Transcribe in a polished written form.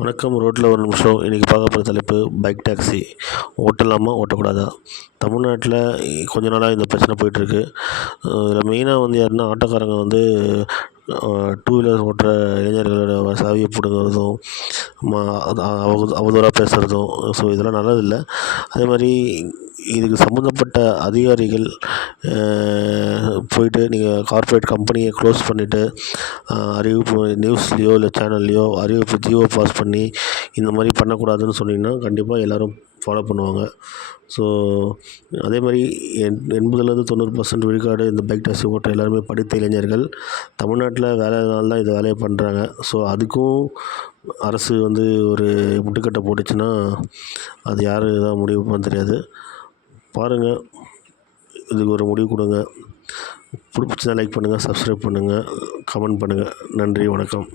வணக்கம். ரோட்டில் ஒரு நிமிஷம். இன்றைக்கி பார்க்க போகிற தலைப்பு பைக் டாக்ஸி ஓட்டலாமா ஓட்டக்கூடாதா? தமிழ்நாட்டில் கொஞ்ச நாளாக இந்த பிரச்சனை போயிட்டுருக்கு. இதில் மெயினாக யாருன்னா ஆட்டோக்காரங்க டூ வீலர் ஓட்டுற இளைஞர்களோட சாவியை பிடுங்குறதும், அவதூறாக பேசுகிறதும். ஸோ இதெல்லாம் நல்லதில்லை. அதே மாதிரி இதுக்கு சம்மந்தப்பட்ட அதிகாரிகள் போயிட்டு நீங்கள் கார்ப்பரேட் கம்பெனியை க்ளோஸ் பண்ணிவிட்டு அறிவிப்பு நியூஸ்லேயோ இல்லை சேனல்லையோ அறிவிப்பு ஜியோ பாஸ் பண்ணி இந்த மாதிரி பண்ணக்கூடாதுன்னு சொன்னீங்கன்னா கண்டிப்பாக எல்லோரும் ஃபாலோ பண்ணுவாங்க. ஸோ அதே மாதிரி 80லேருந்து 90% விழுக்காடு இந்த பைக் டாக்ஸி ஓட்டுற எல்லாருமே படித்த இளைஞர்கள். தமிழ்நாட்டில் வேலைனால தான் இந்த வேலையை பண்ணுறாங்க. ஸோ அதுக்கும் அரசு ஒரு முட்டுக்கட்டை போட்டுச்சுன்னா அது யார் தான் முடிவு பண்ண தெரியாது. பாருங்கள், இதுக்கு ஒரு முடிவு கொடுங்க. பிடிச்சதா லைக் பண்ணுங்கள், சப்ஸ்கிரைப் பண்ணுங்கள், கமெண்ட் பண்ணுங்கள். நன்றி, வணக்கம்.